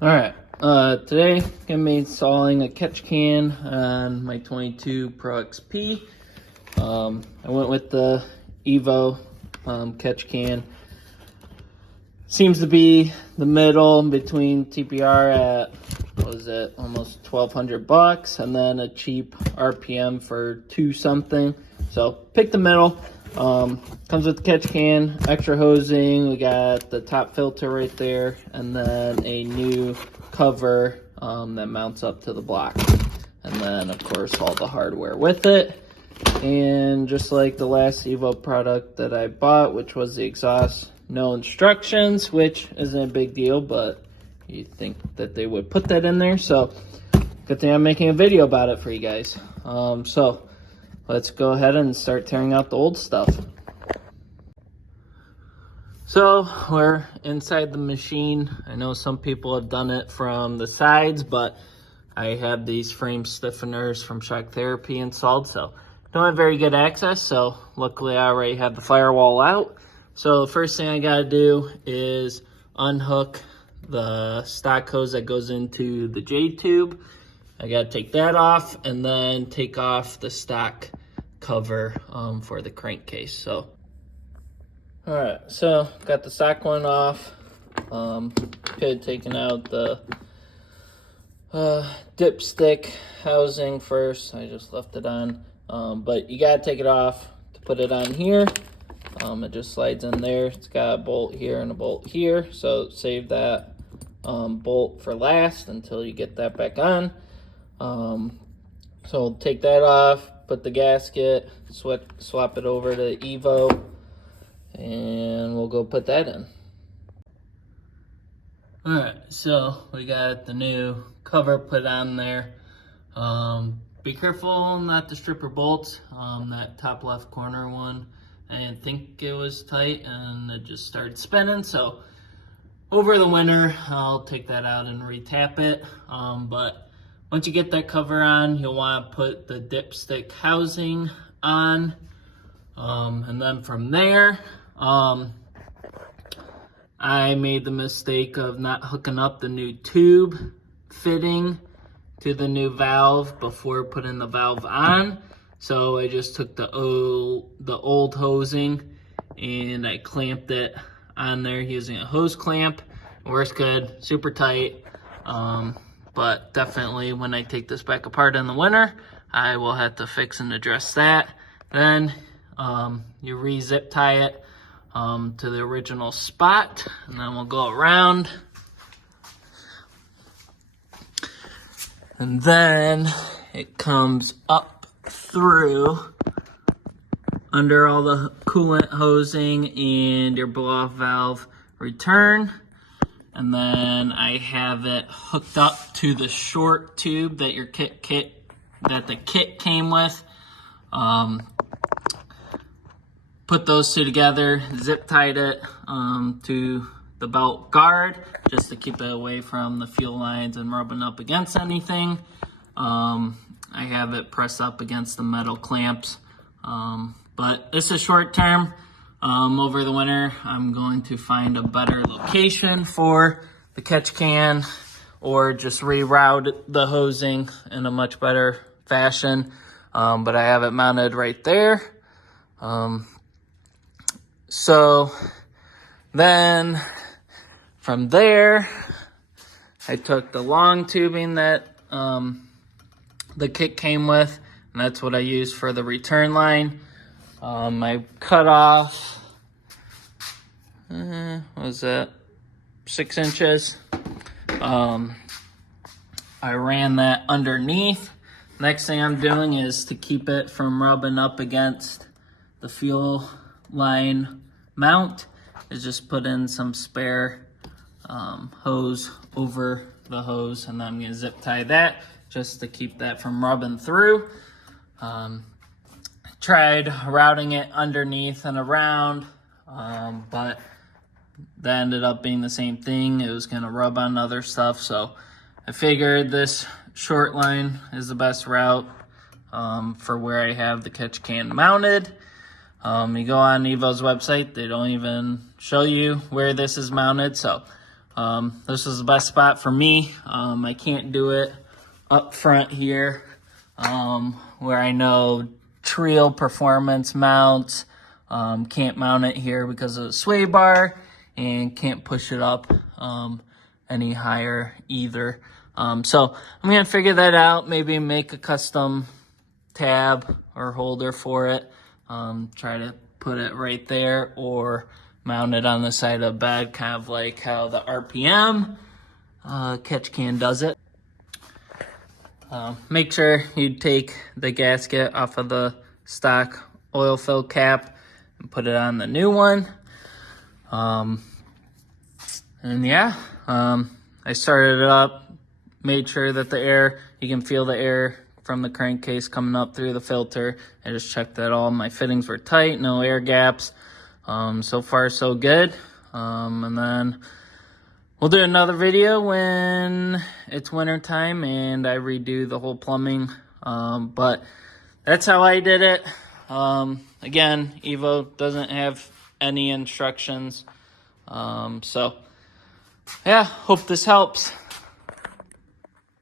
Alright, today I'm gonna be installing a catch can on my 22 ProXP. I went with the Evo catch can. Seems to be the middle between TPR at, what was it, almost $1,200, and then a cheap RPM for $2 something. So pick the middle. Comes with the catch can, extra hosing, we got the top filter right there, and then a new cover that mounts up to the block. And then of course all the hardware with it. And just like the last Evo product that I bought, which was the exhaust, no instructions, which isn't a big deal, but you'd think that they would put that in there. So good thing I'm making a video about it for you guys. So let's go ahead and start tearing out the old stuff. So we're inside the machine. I know some people have done it from the sides, but I have these frame stiffeners from Shock Therapy installed, so don't have very good access. So luckily I already have the firewall out. So the first thing I gotta do is unhook the stock hose that goes into the J tube. I gotta take that off and then take off the stock cover for the crankcase. So all right, so got the stock one off. Could have taken out the dipstick housing first. I just left it on, but you gotta take it off to put it on here. It just slides in there. It's got a bolt here and a bolt here, so save that bolt for last until you get that back on. So take that off, put the gasket, swap it over to Evo, and we'll go put that in. Alright, so we got the new cover put on there. Be careful not to strip your bolts. That top left corner one, I didn't think it was tight and it just started spinning. So over the winter, I'll take that out and re-tap it. But once you get that cover on, you'll want to put the dipstick housing on. And then from there, I made the mistake of not hooking up the new tube fitting to the new valve before putting the valve on. So I just took the old hosing and I clamped it on there using a hose clamp. Works good, super tight. But definitely when I take this back apart in the winter, I will have to fix and address that. Then you re-zip tie it to the original spot, and then we'll go around. And then it comes up through under all the coolant hosing and your blow-off valve return. And then I have it hooked up to the short tube that your kit came with. Put those two together, zip tied it to the belt guard just to keep it away from the fuel lines and rubbing up against anything. I have it pressed up against the metal clamps. But this is short term. Over the winter, I'm going to find a better location for the catch can or just reroute the hosing in a much better fashion. But I have it mounted right there. So then from there, I took the long tubing that the kit came with, and that's what I used for the return line. I cut off, what was that, 6 inches. I ran that underneath. Next thing I'm doing is to keep it from rubbing up against the fuel line mount is just put in some spare hose over the hose, and then I'm going to zip tie that just to keep that from rubbing through. Tried routing it underneath and around, but that ended up being the same thing. It was going to rub on other stuff, so I figured this short line is the best route for where I have the catch can mounted. You go on Evo's website, they don't even show you where this is mounted, so This is the best spot for me. I can't do it up front here, where I know Trio Performance mounts. Can't mount it here because of the sway bar, and can't push it up any higher either. So I'm gonna figure that out, maybe make a custom tab or holder for it. Try to put it right there, or mount it on the side of the bed, kind of like how the RPM catch can does it. Make sure you take the gasket off of the stock oil fill cap and put it on the new one. And yeah, I started it up, made sure that the air, you can feel the air from the crankcase coming up through the filter. I just checked that all my fittings were tight, no air gaps. So far so good. And then we'll do another video when it's winter time and I redo the whole plumbing. But that's how I did it. Again, Evo doesn't have any instructions. So yeah, hope this helps.